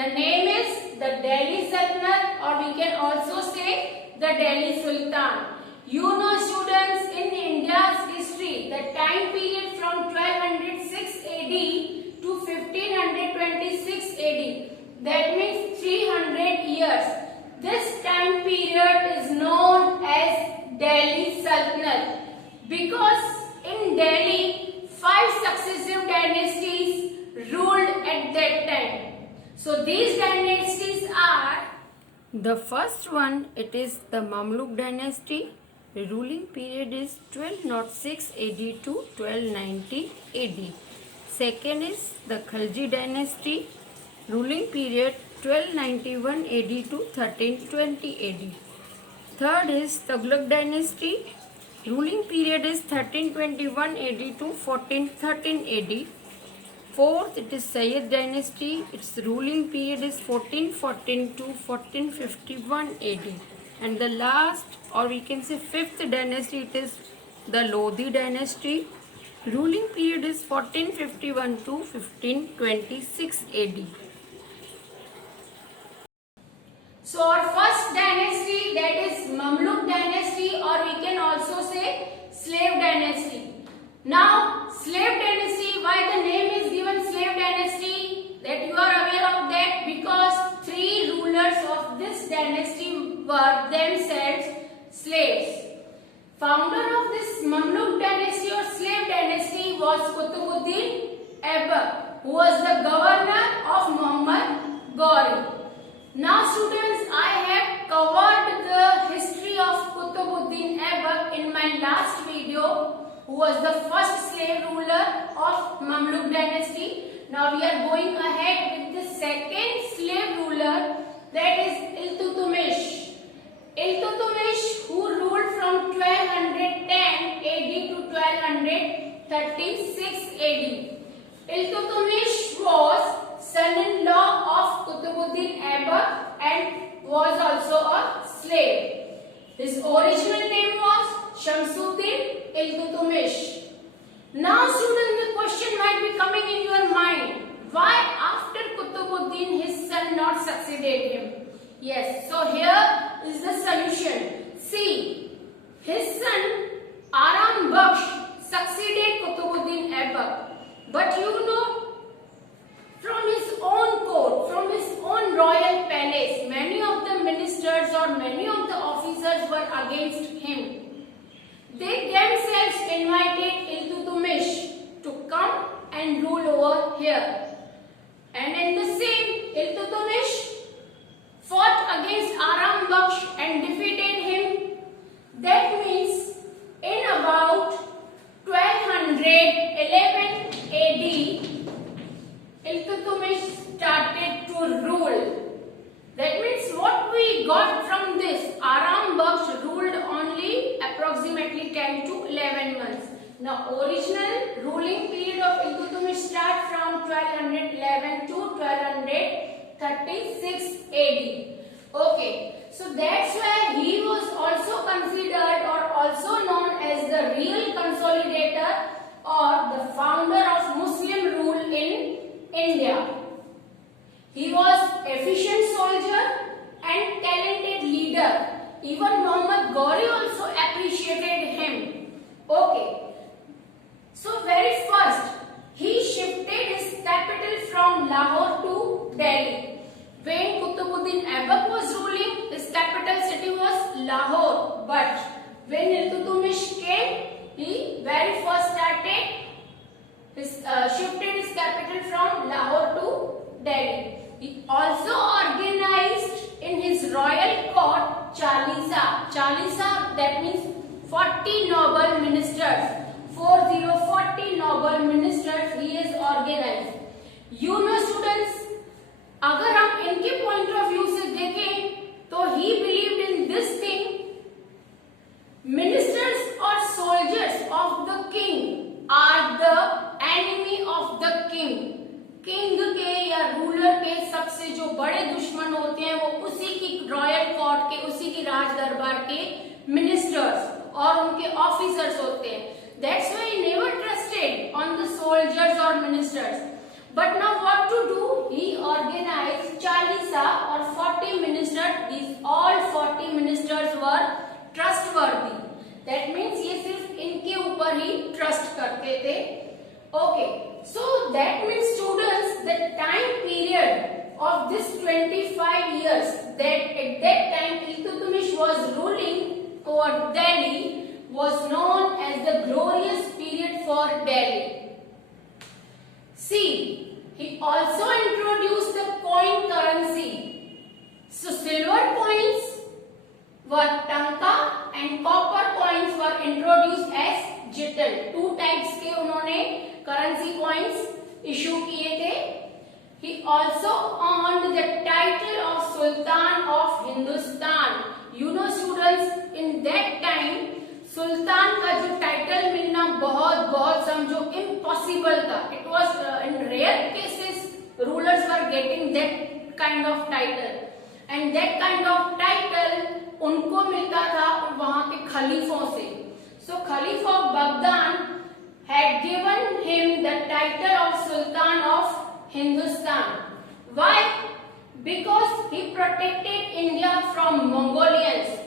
The name is the Delhi Sultanate, or we can also say the Delhi Sultan. You know students, in India's history, the time period from 1206 AD to 1526 AD, that means 300 years. This time period is known as Delhi Sultanate because in Delhi 5 successive dynasties ruled at that time. So these dynasties are, the first one, it is the Mamluk dynasty. The ruling period is 1206 AD to 1290 AD. Second is the Khalji dynasty. Ruling period 1291 AD to 1320 AD. Third is Tughlaq dynasty. Ruling period is 1321 AD to 1413 AD. Fourth, it is Sayyid dynasty. Its ruling period is 1414 to 1451 AD. And the last, or we can say fifth dynasty, it is the Lodi dynasty. Ruling period is 1451 to 1526 AD. So our first dynasty, that is Mamluk dynasty, or we can also say slave dynasty. Now slave dynasty, why the name is given slave dynasty, that you are aware of that, because 3 rulers of this dynasty were themselves slaves. Founder of this Mamluk dynasty or slave dynasty was Qutbuddin Aibak, who was the governor of Muhammad Ghori. Now students, I have covered the history of Qutbuddin Aibak in my last video, who was the first slave ruler of Mamluk dynasty. Now we are going ahead with the second slave ruler, that is Iltutmish. Iltutmish, who ruled from 1210 AD to 1236 AD. Iltutmish was son-in-law of Qutbuddin Aibak and was also a slave. His original name was Shamsuddin Iltutmish. Now students, the question might be coming in your mind, why after Qutbuddin his son not succeeded him? Yes, so here is the solution. See, his son Aram Baksh succeeded Qutbuddin Aibak, but you know, from his own court, from his own royal palace, many of the ministers or many of the officers were against him. They themselves invited Iltutmish to come and rule over here. And in the same, Iltutmish fought against Aram Baksh and defeated him. That means in about 1211 AD, Iltutmish started to rule. That means what we got from this, Aram Baksh ruled only approximately 10 to 11 months. Now original ruling period of Iltutmish start from 1211 to 1236 AD. Okay, so that's why he was also considered or also known as the real consolidator or the founder of Muslim rule in India. He was efficient soldier and talented leader. Even Muhammad Ghori also appreciated him. Okay. So very first, he shifted his capital from Lahore to Delhi. When Qutbuddin Aibak was ruling, his capital city was Lahore. But when Iltutmish came, he very first shifted his capital from Lahore to Delhi. He also organized in his royal court Chalisa. Chalisa, that means 40 noble ministers. 40 noble ministers he is organized. You know students, अगर हम इनके point of view से देखें तो he believed in this thing. Ministers or soldiers of the king are the enemy of the king. King के या ruler के सबसे जो बड़े दुश्मन होते हैं वो उसी की रॉयल कोर्ट के, उसी की राज दरबार के मिनिस्टर्स और उनके ऑफिसर्स होते हैं. That's why he never trusted on the soldiers or ministers. But now what to do? He organized Chalisa और 40 ministers, these all 40 ministers were trustworthy. That means ये सिर्फ इनके ऊपर ही ट्रस्ट करते थे. Okay, so that means students, the time period of this 25 years that at that time Iltutmish was ruling over Delhi was known as the glorious period for Delhi. See, he also introduced the coin currency. So silver coins were tanka and copper coins were introduced as jittal. Two types के उन्होंने currency coins issue किए थे. He also earned the title of Sultan of Hindustan. You know students, in that time सुल्तान का जो title मिलना बहुत समझो impossible था. It was in rare cases rulers were getting that kind of title, and that kind of title उनको मिलता था वहां के खलीफों से. So caliph of Baghdad had given him the title of sultan of Hindustan. Why? Because he protected India from Mongolians.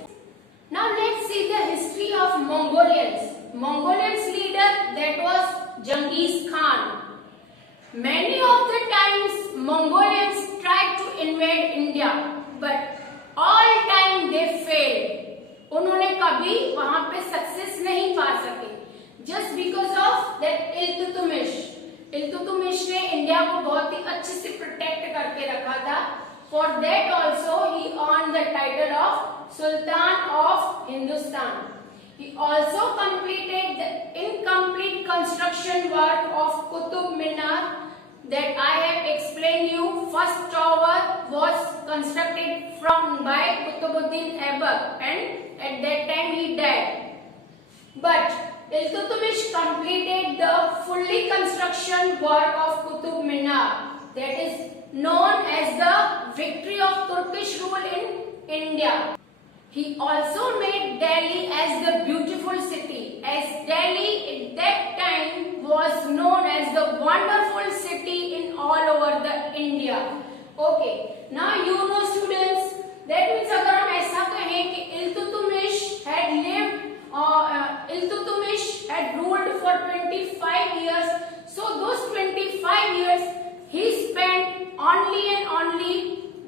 Now let's see the history of Mongolians. Mongolians leader, that was Genghis Khan. Many of the times Mongolians tried to invade India, but all time they failed. उन्होंने कभी वहां पे success नहीं पा सके. Just because of that Iltutmish. Iltutmish ने India को बहुत ही अच्छे से प्रोटेक्ट करके रखा था. For that also he earned the title of Sultan of Hindustan. He also completed the incomplete construction work of Qutub Minar that I have explained you. First tower was constructed by Qutbuddin Aibak, and at that time he died. But Iltutmish completed the fully construction work of Qutub Minar, that is known as the victory of Turkish rule in India. He also made Delhi as the beautiful city, as Delhi at that time was known as the wonderful city in all over the India. Okay, now you know students, that means अगर हम ऐसा कहें कि Iltutmish had lived, Iltutmish had ruled for 25 years. So those 25 years he spent only and only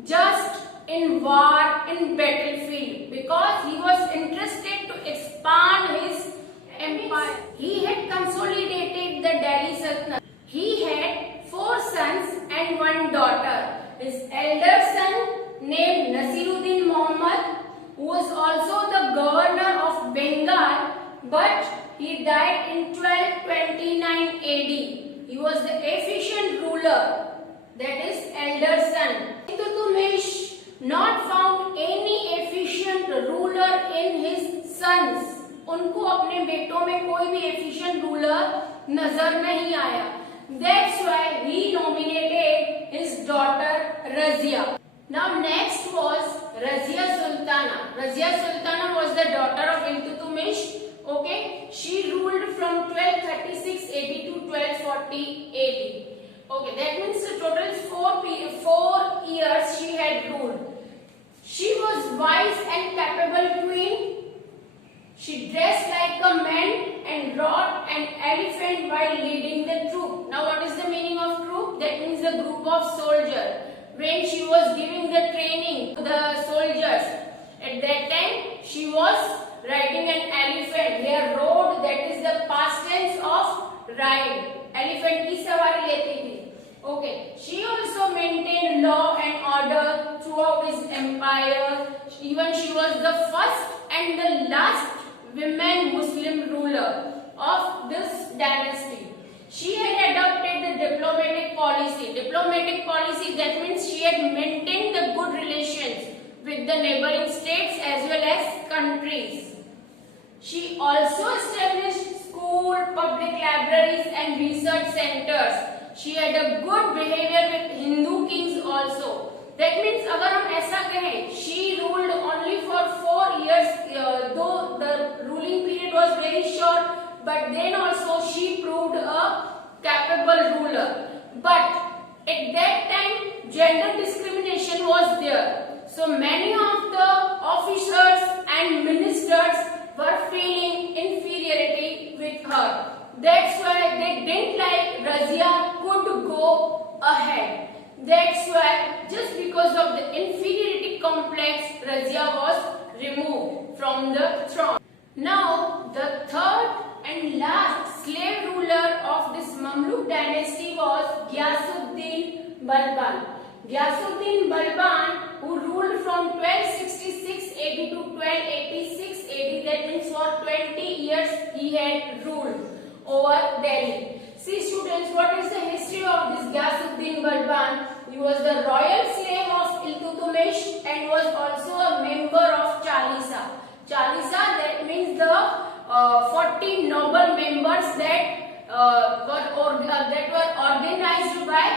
just in war, in battlefield, because he was interested to expand his empire. He had consolidated the Delhi Sultanate. He had 4 sons and 1 daughter. His elder son named Nasiruddin Muhammad, who was also the governor of Bengal, but he died in 1229 AD. He was the efficient ruler, that is elder son. Iltutmish not found any efficient ruler in his sons. उनको अपने बेटों में कोई भी efficient ruler नजर नहीं आया. That's why he nominated his daughter Razia. Now next was Razia Sultana. Razia Sultana was the daughter of Iltutmish. Okay, she ruled from 1236 AD to 1240 AD. Okay, that means the total 4 years she had ruled. She was wise and capable queen. She dressed like a man and rode an elephant while leading the troop. Now what is the meaning of troop? That means the group of soldiers. When she was giving the training to the soldiers, at that time she was riding an elephant. Here rode, that is the past tense of ride. Elephant की सवारी लेती थी. Okay, she also maintained law and order throughout his empire. Even she was the first and the last women Muslim ruler of this dynasty. She had adopted the diplomatic policy. Diplomatic policy, that means she had maintained the good relations with the neighboring states as well as countries. She also established school, public libraries and research centers. She had a good behavior with Hindu kings also. That means अगर हम ऐसा कहें, she ruled only for 4 years, though the ruling period was very short, but then also she proved a capable ruler. But At that time, gender discrimination was there. So many of the officers and ministers were feeling inferiority with her. That's why they didn't like Razia could go ahead. That's why just because of the inferiority complex, Razia was removed from the throne. Now the third and last slave ruler of this Mamluk dynasty was Ghiyasuddin Balban. Ghiyasuddin Balban, who ruled from 1266 AD to 1286 AD, that means for 20 years he had ruled over Delhi. See students, what is the history of this Ghiyasuddin Balban? He was the royal slave of Iltutmish and was also a member of Chalisa. Chalisa, that means the 40 noble members that were organized by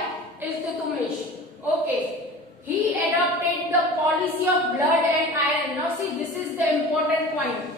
Iltutmish. Okay. He adopted the policy of blood and iron. Now see, this is the important point.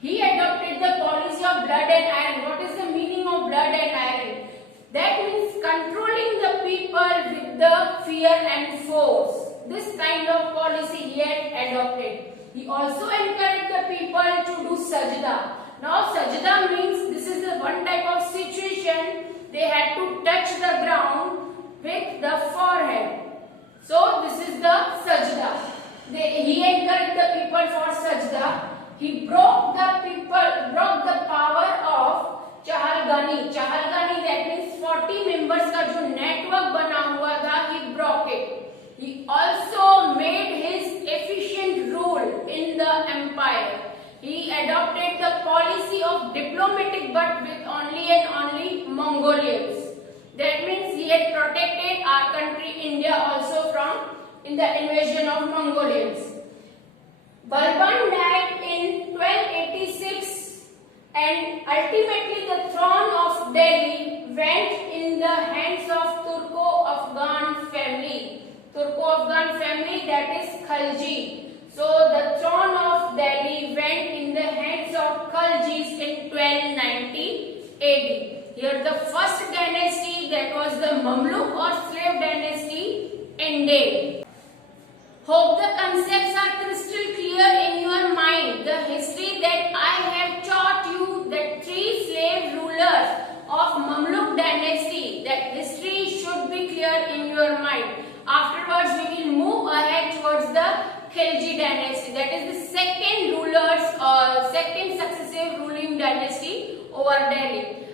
He adopted the policy of blood and iron. What is the meaning of blood and iron? That means controlling the people with the fear and force. This kind of policy he had adopted. He also encouraged the people to do sajda. Now sajda means this is the one type of situation they had to touch the ground with the forehead. So this is the sajda. He encouraged the people for sajda. He broke the power of Chahalgani. Chahalgani, that means 40 members का जो network बना हुआ था, he broke it. He also made his efficient rule in the empire. He adopted the policy of diplomatic but with only and only Mongolians. That means he had protected our country India also from in the invasion of Mongolians. Balban died in 1286 and ultimately the throne of Delhi went in the hands of Turko-Afghan family. Turko-Afghan family, that is Khalji. So the throne of Delhi went in the hands of Khaljis in 1290 AD. Here the first dynasty, that was the Mamluk or slave dynasty, ended. Hope the concepts are crystal clear in your mind. The history that I have taught you, that 3 slave rulers of Mamluk dynasty, that history should be clear in your mind. Afterwards, we will move ahead towards the Khilji dynasty. That is the second successive ruling dynasty over Delhi.